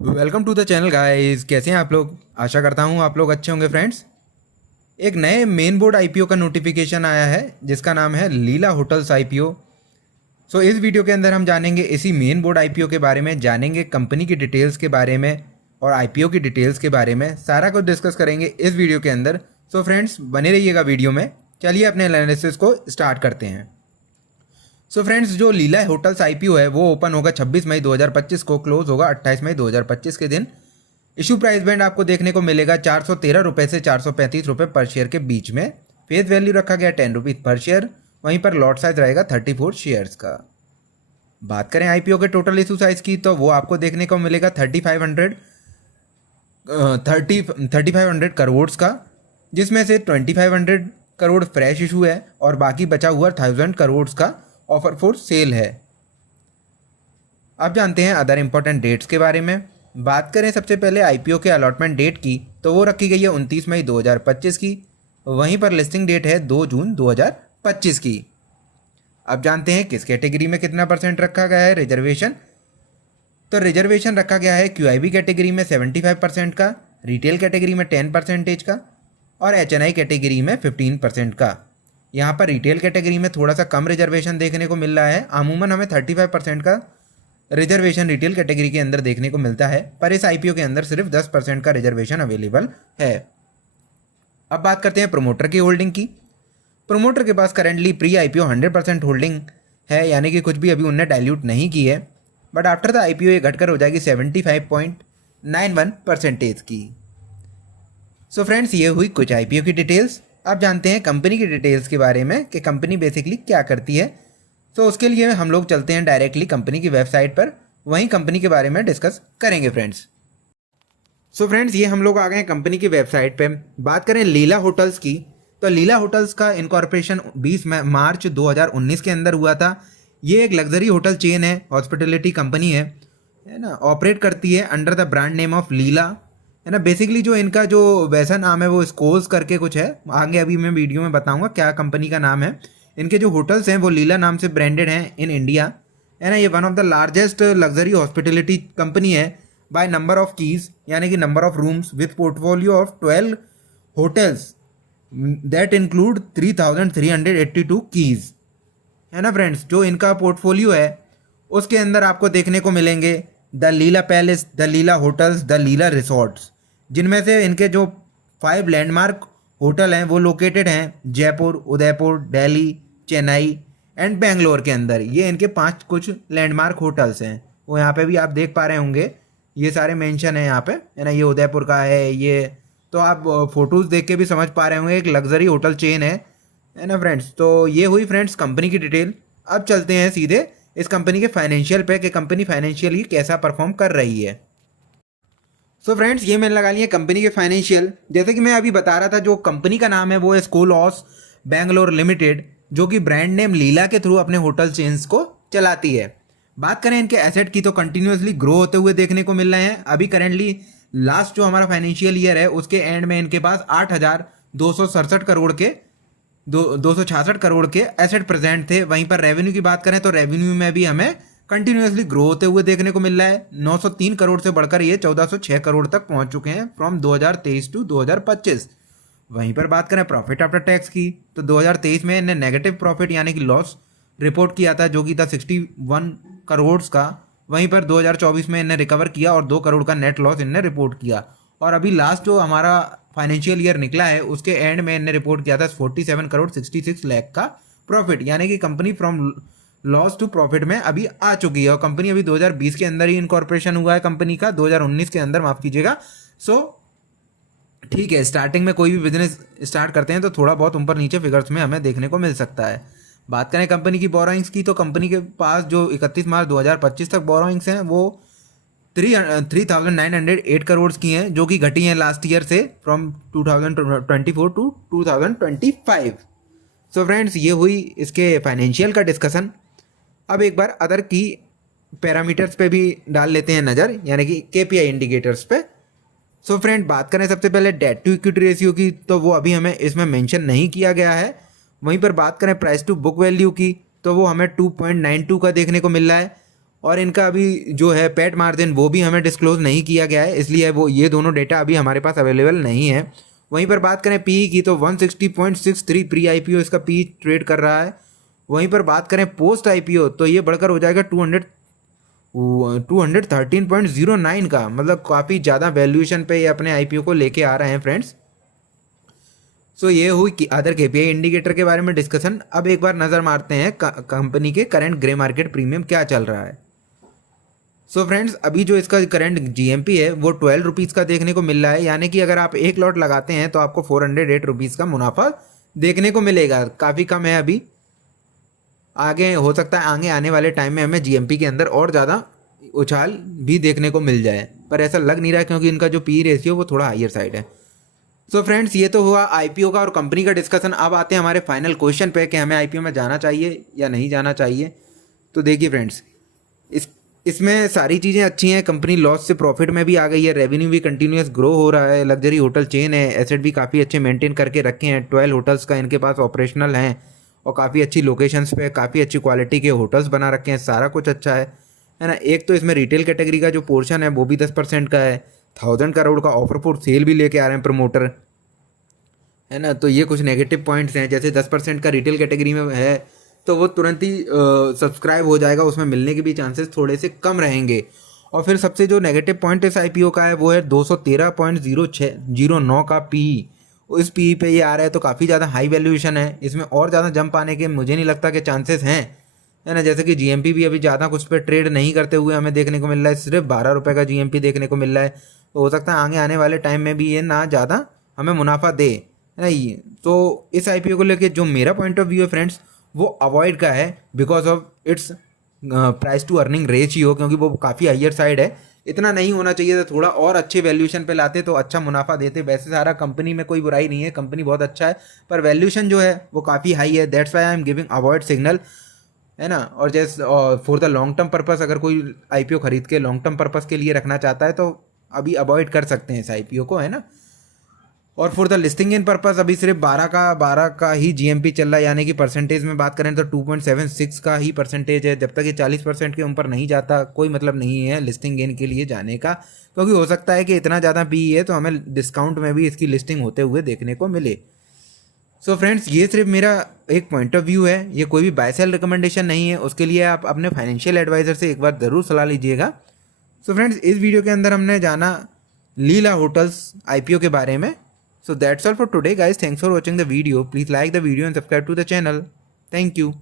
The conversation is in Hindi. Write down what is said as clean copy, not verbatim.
Welcome to the channel guys. कैसे हैं आप लोग? आशा करता हूं आप लोग अच्छे होंगे फ्रेंड्स। एक नए मेन बोर्ड आईपीओ का नोटिफिकेशन आया है जिसका नाम है लीला होटल्स आईपीओ। सो इस वीडियो के अंदर हम जानेंगे इसी मेन बोर्ड आईपीओ के बारे में, जानेंगे कंपनी की डिटेल्स के बारे में और आईपीओ की डिटेल्स के बारे में। सारा कुछ डिस्कस करेंगे इस वीडियो के अंदर। सो फ्रेंड्स बने रहिएगा वीडियो में। चलिए अपने एनालिसिस को स्टार्ट करते हैं। सो फ्रेंड्स, जो लीला होटल्स आईपीओ है वो ओपन होगा 26 मई 2025 को, क्लोज होगा 28 मई 2025 के दिन। इशू प्राइस बैंड आपको देखने को मिलेगा 413 रुपये से 435 रुपये पर शेयर के बीच में। फेस वैल्यू रखा गया 10 रुपीज़ पर शेयर। वहीं पर लॉट साइज रहेगा 34 शेयर्स का। बात करें आईपीओ के टोटल इशू साइज की तो वो आपको देखने को मिलेगा 3500 करोड़ का, जिसमें से 2500 करोड़ फ्रेश इशू है और बाकी बचा हुआ 1000 करोड़ का ऑफर फॉर सेल है। अब जानते हैं अदर इंपॉर्टेंट डेट्स के बारे में। बात करें सबसे पहले आईपीओ के अलॉटमेंट डेट की तो वो रखी गई है 29 मई 2025 की। वहीं पर लिस्टिंग डेट है 2 जून 2025 की। अब जानते हैं किस कैटेगरी में कितना परसेंट रखा गया है रिजर्वेशन। तो रिजर्वेशन रखा गया है क्यूआईबी कैटेगरी में 75% का, रिटेल कैटेगरी में 10% का और एचएनआई कैटेगरी में 15% का। यहाँ पर रिटेल कैटेगरी में थोड़ा सा कम रिजर्वेशन देखने को मिल रहा है। अमूमन हमें 35% का रिजर्वेशन रिटेल कैटेगरी के अंदर देखने को मिलता है, पर इस आईपीओ के अंदर सिर्फ 10% का रिजर्वेशन अवेलेबल है। अब बात करते हैं प्रोमोटर की होल्डिंग की। प्रोमोटर के पास करेंटली प्री आईपीओ 100% होल्डिंग है, यानी कि कुछ भी अभी उनने डाइल्यूट नहीं की है। बट आफ्टर द आईपीओ ये घटकर हो जाएगी 75.91% की। सो फ्रेंड्स, ये हुई कुछ आईपीओ की डिटेल्स। अब जानते हैं कंपनी की डिटेल्स के बारे में कि कंपनी बेसिकली क्या करती है। तो उसके लिए हम लोग चलते हैं डायरेक्टली कंपनी की वेबसाइट पर, वहीं कंपनी के बारे में डिस्कस करेंगे फ्रेंड्स। सो फ्रेंड्स, ये हम लोग आ गए हैं कंपनी की वेबसाइट पे। बात करें लीला होटल्स की तो लीला होटल्स का इनकॉर्पोरेशन 20 मार्च 2019 के अंदर हुआ था। ये एक लग्जरी होटल चेन है, हॉस्पिटलिटी कंपनी है ना। ऑपरेट करती है under the brand name of Leela, है ना। बेसिकली जो इनका जो वैसा नाम है वो स्कोर्स करके कुछ है, आगे अभी मैं वीडियो में बताऊंगा क्या कंपनी का नाम है। इनके जो होटल्स हैं वो लीला नाम से ब्रांडेड हैं इन इंडिया, है ना। ये one of the largest luxury hospitality company है बाय नंबर ऑफ कीज, यानी कि number of rooms, with portfolio of 12 hotels that include 3382 keys, है ना फ्रेंड्स। जो इनका पोर्टफोलियो है उसके अंदर आपको देखने को मिलेंगे the Leela palace, the Leela hotels, the Leela resorts, जिनमें से इनके जो 5 लैंडमार्क होटल हैं वो लोकेटेड हैं जयपुर, उदयपुर, दिल्ली, चेन्नई एंड बेंगलोर के अंदर। ये इनके 5 कुछ लैंडमार्क होटल्स हैं, वो यहाँ पे भी आप देख पा रहे होंगे, ये सारे मेंशन है यहाँ पे, है ना। ये उदयपुर का है, ये तो आप फोटोज़ देख के भी समझ पा रहे होंगे एक लग्जरी होटल चेन है ना फ्रेंड्स। तो ये हुई फ्रेंड्स कंपनी की डिटेल। अब चलते हैं सीधे इस कंपनी के फाइनेंशियल पे कि कंपनी फाइनेंशियली कैसा परफॉर्म कर रही है। सो फ्रेंड्स, ये मैंने लगा लिया कंपनी के फाइनेंशियल। जैसे कि मैं अभी बता रहा था, जो कंपनी का नाम है वो है स्कूल ऑफ बेंगलोर लिमिटेड, जो कि ब्रांड नेम लीला के थ्रू अपने होटल चेन्स को चलाती है। बात करें इनके एसेट की तो कंटिन्यूसली ग्रो होते हुए देखने को मिल रहे हैं। अभी करेंटली लास्ट जो हमारा फाइनेंशियल ईयर है उसके एंड में इनके पास 8,267 करोड़ के 266 करोड़ के एसेट प्रेजेंट थे। वहीं पर रेवेन्यू की बात करें तो रेवेन्यू में भी हमें कंटिन्यूसली ग्रो होते हुए देखने को मिल रहा है। 903 करोड़ से बढ़कर ये 1406 करोड़ तक पहुंच चुके हैं फ्रॉम 2023 टू 2025। वहीं पर बात करें प्रॉफिट आफ्टर टैक्स की तो 2023 में इन्हें नेगेटिव प्रॉफिट यानी कि लॉस रिपोर्ट किया था, जो कि था 61 करोड़ का। वहीं पर 2024 में इन्हें रिकवर किया और 2 करोड़ का नेट लॉस इन्हें रिपोर्ट किया। और अभी लास्ट जो हमारा फाइनेंशियल ईयर निकला है उसके एंड में इन्हें रिपोर्ट किया था 47 करोड़ 66 लाख का प्रॉफिट, यानी कि company from loss to profit में अभी आ चुकी है। और कंपनी अभी 2020 के अंदर ही इनकॉर्पोरेशन हुआ है कंपनी का, 2019 के अंदर, माफ़ कीजिएगा। सो ठीक है, स्टार्टिंग में कोई भी बिजनेस स्टार्ट करते हैं तो थोड़ा बहुत ऊपर नीचे फिगर्स में हमें देखने को मिल सकता है। बात करें कंपनी की बोरोइंग्स की तो कंपनी के पास जो 31 मार्च 2025 तक बोरोइंग्स हैं वो 3,908 करोड़ की हैं, जो कि घटी हैं लास्ट ईयर से फ्रॉम 2024 टू 2025। सो फ्रेंड्स, ये हुई इसके फाइनेंशियल का डिस्कशन। अब एक बार अदर की पैरामीटर्स पे भी डाल लेते हैं नज़र, यानी कि केपीआई इंडिकेटर्स पे। सो फ्रेंड, बात करें सबसे पहले डेट टू इक्विटी रेशियो की तो वो अभी हमें इसमें मेंशन नहीं किया गया है। वहीं पर बात करें प्राइस टू बुक वैल्यू की तो वो हमें 2.92 का देखने को मिल रहा है। और इनका अभी जो है पेट मार्जिन वो भी हमें डिस्क्लोज नहीं किया गया है, इसलिए वो ये दोनों डेटा अभी हमारे पास अवेलेबल नहीं है। वहीं पर बात करें पी की तो 160.63 प्री आईपीओ इसका पी ट्रेड कर रहा है। वहीं पर बात करें पोस्ट आईपीओ तो ये बढ़कर हो जाएगा 213.09 का, मतलब काफ़ी ज़्यादा वैल्यूएशन पे ये अपने आईपीओ को लेके आ रहे हैं फ्रेंड्स। सो ये हुई कि अदर केपीआई इंडिकेटर के बारे में डिस्कशन। अब एक बार नज़र मारते हैं कंपनी के करंट ग्रे मार्केट प्रीमियम क्या चल रहा है। सो फ्रेंड्स अभी जो इसका करंट जीएमपी है वो 12 रुपीज़ का देखने को मिल रहा है, यानी कि अगर आप एक लॉट लगाते हैं तो आपको 408 रुपीज़ का मुनाफा देखने को मिलेगा। काफ़ी कम है अभी, आगे हो सकता है आगे आने वाले टाइम में हमें जीएमपी के अंदर और ज़्यादा उछाल भी देखने को मिल जाए, पर ऐसा लग नहीं रहा क्योंकि इनका जो पी रेशियो वो थोड़ा हायर साइड है। सो फ्रेंड्स ये तो हुआ आईपीओ का और कंपनी का डिस्कशन। अब आते हैं हमारे फाइनल क्वेश्चन पे कि हमें आईपीओ में जाना चाहिए या नहीं जाना चाहिए। तो देखिए फ्रेंड्स, इसमें सारी चीज़ें अच्छी हैं। कंपनी लॉस से प्रॉफिट में भी आ गई है, रेवेन्यू भी कंटिन्यूस ग्रो हो रहा है, लग्जरी होटल चेन है, एसेट भी काफ़ी अच्छे मेंटेन करके रखे हैं। 12 होटल्स का इनके पास ऑपरेशनल हैं और काफ़ी अच्छी लोकेशंस पे काफ़ी अच्छी क्वालिटी के होटल्स बना रखे हैं। सारा कुछ अच्छा है ना। एक तो इसमें रिटेल कैटेगरी का जो पोर्शन है वो भी 10% का है। 1000 करोड़ का ऑफर फॉर सेल भी लेके आ रहे हैं प्रमोटर, है ना। तो ये कुछ नेगेटिव पॉइंट्स हैं, जैसे 10% का रिटेल कैटेगरी में है तो वो तुरंत ही सब्सक्राइब हो जाएगा, उसमें मिलने के भी चांसेस थोड़े से कम रहेंगे। और फिर सबसे जो नेगेटिव पॉइंट इस आईपीओ का है वो है 213.0609 का पी। इस पी पे ये आ रहा है तो काफ़ी ज़्यादा हाई वैल्यूएशन है। इसमें और ज़्यादा जंप आने के मुझे नहीं लगता कि चांसेस हैं, है ना। जैसे कि जीएमपी भी अभी ज़्यादा कुछ पे ट्रेड नहीं करते हुए हमें देखने को मिल रहा है, सिर्फ 12 रुपये का जीएमपी देखने को मिल रहा है। तो हो सकता है आगे आने वाले टाइम में भी ये ना ज़्यादा हमें मुनाफा दे, है ना। तो इस आईपीओ को लेके जो मेरा पॉइंट ऑफ व्यू है फ्रेंड्स वो अवॉइड का है, because of its price to earning ratio, क्योंकि वो काफ़ी हायर साइड है। इतना नहीं होना चाहिए था, थोड़ा और अच्छे वैल्यूएशन पे लाते तो अच्छा मुनाफा देते। वैसे सारा कंपनी में कोई बुराई नहीं है, कंपनी बहुत अच्छा है, पर वैल्यूएशन जो है वो काफ़ी हाई है। That's why I am giving avoid signal, है ना। और जैसे for the long term purpose अगर कोई आईपीओ खरीद के लॉन्ग टर्म पर्पस के लिए रखना चाहता है तो अभी अवॉइड कर सकते हैं इस आईपीओ को, है ना। और for the listing in purpose अभी सिर्फ 12 का ही जीएमपी चल रहा है, यानी कि परसेंटेज में बात करें तो 2.76 का ही परसेंटेज है। जब तक ये 40% के ऊपर नहीं जाता कोई मतलब नहीं है लिस्टिंग गेन के लिए जाने का, क्योंकि हो सकता है कि इतना ज़्यादा पी है तो हमें डिस्काउंट में भी इसकी लिस्टिंग होते हुए देखने को मिले। सो फ्रेंड्स ये सिर्फ मेरा एक पॉइंट ऑफ व्यू है, ये कोई भी बाय सेल रिकमेंडेशन नहीं है। उसके लिए आप अपने फाइनेंशियल एडवाइजर से एक बार ज़रूर सलाह लीजिएगा। सो फ्रेंड्स इस वीडियो के अंदर हमने जाना लीला होटल्स आईपीओ के बारे में। So that's all for today guys. Thanks for watching the video. Please like the video and subscribe to the channel. Thank you.